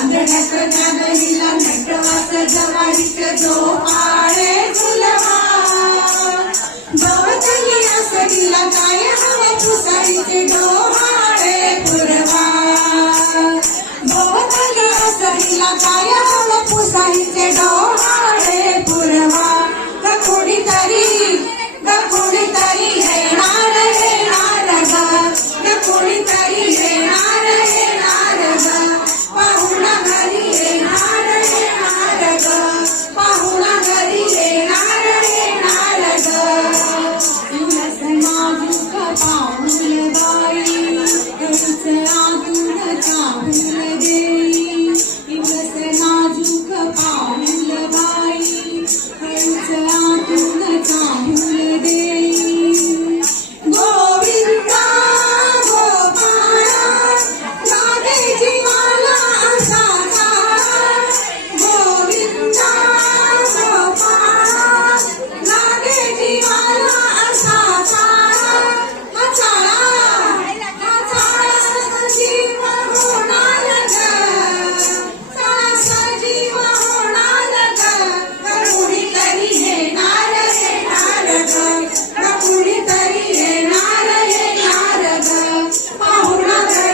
चांदण्यात जागरीला नटवास जवारीत जोहाळे फुलवा भवतली असडीला काय हवे पुसारीचे डोहाळे पुरवा भवतली असडीला काय हवे पुसारीचे डोहाळे पुरवा ग कोणीतरी येणार ग कोणीतरी येणार ग पाहुणा घरी येणार ग पाहुणा घरी येणार ग तुलस नाजूक पाऊल बाई तुझं आतून चाहूल दे